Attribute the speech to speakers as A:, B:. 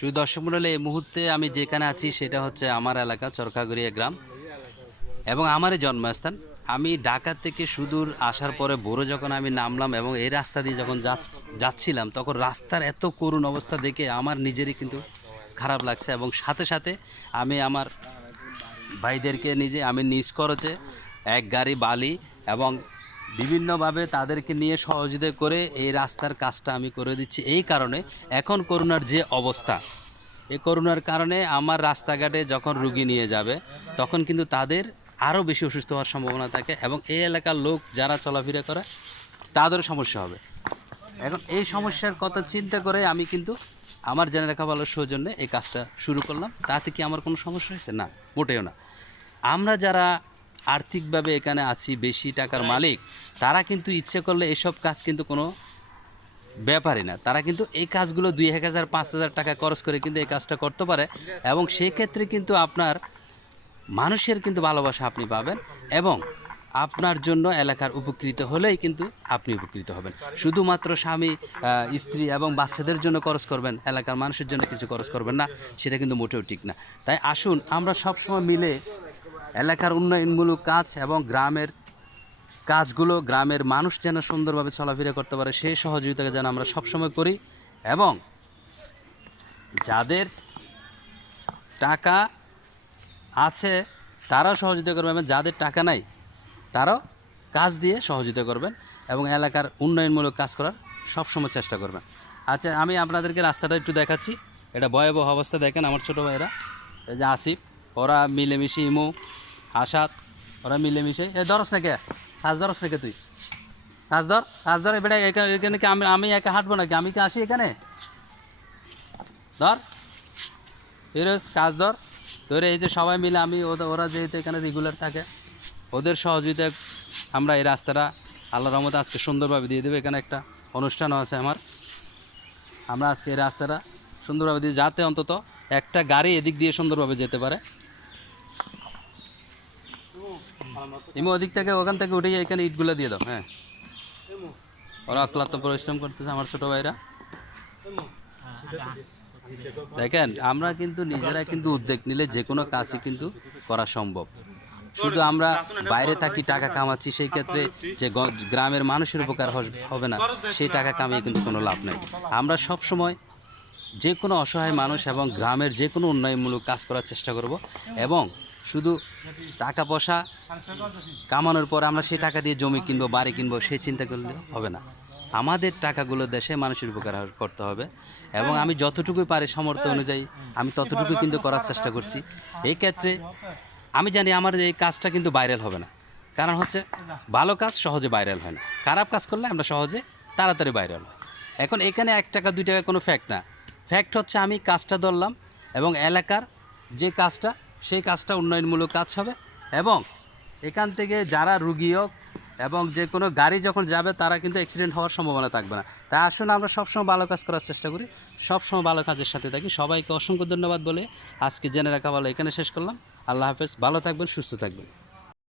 A: শুধু দর্শক মন্ডলী, এই মুহূর্তে আমি যেখানে আছি সেটা হচ্ছে আমার এলাকা, চরকাগড়িয়া গ্রাম। এবং আমারই জন্মস্থান। আমি ঢাকা থেকে সুদূর আসার পরে ভোরে যখন আমি নামলাম এবং এই রাস্তা দিয়ে যখন যাচ- যাচ্ছিলাম, তখন রাস্তার এত করুণ অবস্থা দেখে আমার নিজেরই কিন্তু খারাপ লাগছে এবং সাথে সাথে আমি আমার ভাইদেরকে নিজে, আমি নিজ খরচে এক গাড়ি বালি এবং বিভিন্নভাবে তাদেরকে নিয়ে সহযোগিতা করে এই রাস্তার কাজটা আমি করে দিচ্ছি। এই কারণে এখন করোনার যে অবস্থা, এই করোনার কারণে আমার রাস্তাঘাটে যখন রুগী নিয়ে যাবে, তখন কিন্তু তাদের আরও বেশি অসুস্থ হওয়ার সম্ভাবনা থাকে এবং এই এলাকার লোক যারা চলাফেরা করে, তাদেরও সমস্যা হবে। এখন এই সমস্যার কথা চিন্তা করে আমি কিন্তু আমার জেনে রাখা ভালো সৌজন্যে এই কাজটা শুরু করলাম। তাতে কি আমার কোনো সমস্যা হয়েছে? না, মোটেও না। আমরা যারা আর্থিকভাবে এখানে আছি বেশি টাকার মালিক তারা কিন্তু ইচ্ছে করলে এসব কাজ কিন্তু কোনো ব্যাপারই না। তারা কিন্তু এই কাজগুলো দুই এক হাজার পাঁচ হাজার টাকা খরচ করে কিন্তু এই কাজটা করতে পারে এবং সেক্ষেত্রে কিন্তু আপনার মানুষের কিন্তু ভালোবাসা আপনি পাবেন এবং আপনার জন্য এলাকার উপকৃত হলেই কিন্তু আপনি উপকৃত হবেন। শুধুমাত্র স্বামী স্ত্রী এবং বাচ্চাদের জন্য খরচ করবেন এলাকার মানুষের জন্য কিছু খরচ করবেন না সেটা কিন্তু মোটেও ঠিক না। তাই আসুন আমরা সবসময় মিলে এলাকার উন্নয়নমূলক কাজ এবং গ্রামের কাজগুলো গ্রামের মানুষ যেন সুন্দরভাবে চলাফেরা করতে পারে, সেই সহযোগিতাকে যেন আমরা সবসময় করি এবং যাদের টাকা আছে, তারাও সহযোগিতা করবেন এবং যাদের টাকা নাই, তারাও কাজ দিয়ে সহযোগিতা করবেন এবং এলাকার উন্নয়নমূলক কাজ করার সবসময় চেষ্টা করবেন। আচ্ছা আমি আপনাদেরকে রাস্তাটা একটু দেখাচ্ছি। এটা ভয়াবহ অবস্থা, দেখেন আমার ছোটো ভাইরা এই যে আসিফ, ওরা মিলেমিশে ইমু আসাদ ওরা মিলেমিশে। এ ধরস নাকি? কাজ ধরস না কে তুই? কাজ ধর কাজ ধর এবারে এখানে কি আমি আমি একা হাঁটবো নাকি? আমি কি আসি এখানে? ধর। ফিরোজ, কাজ ধর। ধরে এই যে সবাই মিলে আমি ওরা যেহেতু এখানে রেগুলার থাকে, ওদের সহযোগিতা আমরা এই রাস্তাটা আল্লাহ রহমত আজকে সুন্দরভাবে দিয়ে দেবো। এখানে একটা অনুষ্ঠানও আছে আমার। আমরা আজকে এই রাস্তাটা সুন্দরভাবে দিয়ে যাতে অন্তত একটা গাড়ি এদিক দিয়ে সুন্দরভাবে যেতে পারে। ইমো, ওদিক থেকে, ওখান থেকে উঠে এখানে ইটগুলো দিয়ে দাও হ্যাঁ। ওরা অক্লান্ত পরিশ্রম করতেছে আমার ছোটো ভাইরা। দেখেন, আমরা কিন্তু নিজেরা কিন্তু উদ্যোগ নিলে যে কোনো কাজই কিন্তু করা সম্ভব। শুধু আমরা বাইরে থাকি, টাকা কামাচ্ছি, সেই ক্ষেত্রে যে গ্রামের মানুষের উপকার হবে না, সেই টাকা কামিয়ে কিন্তু কোনো লাভ নেই। আমরা সব সময় যে কোনো অসহায় মানুষ এবং গ্রামের যে কোনো উন্নয়নমূলক কাজ করার চেষ্টা করব এবং শুধু টাকা পয়সা কামানোর পর আমরা সেই টাকা দিয়ে জমি কিনবো, বাড়ি কিনবো সেই চিন্তা করলে হবে না। আমাদের টাকাগুলো দেশে মানুষের উপকার করতে হবে এবং আমি যতটুকুই পারি সামর্থ্য অনুযায়ী আমি ততটুকু কিন্তু করার চেষ্টা করছি। এই ক্ষেত্রে আমি জানি আমার এই কাজটা কিন্তু ভাইরাল হবে না। কারণ হচ্ছে ভালো কাজ সহজে ভাইরাল হয় না। খারাপ কাজ করলে আমরা সহজে তাড়াতাড়ি ভাইরাল হয় এখন এখানে এক টাকা, দুই টাকা কোনো ফ্যাক্ট না। ফ্যাক্ট হচ্ছে আমি কাজটা ধরলাম এবং এলাকার যে কাজটা সেই কাজটা উন্নয়নমূলক কাজ হবে এবং এখান থেকে যারা রুগী হোক এবং যে কোনো গাড়ি যখন যাবে, তারা কিন্তু অ্যাক্সিডেন্ট হওয়ার সম্ভাবনা থাকবে না। তাই আসলে আমরা সবসময় ভালো কাজ করার চেষ্টা করি, সবসময় ভালো কাজের সাথে থাকি। সবাইকে অসংখ্য ধন্যবাদ বলে আজকে জেনে রাখা ভালো। এখানে শেষ করলাম। আল্লাহ হাফেজ। ভালো থাকবেন, সুস্থ থাকবেন।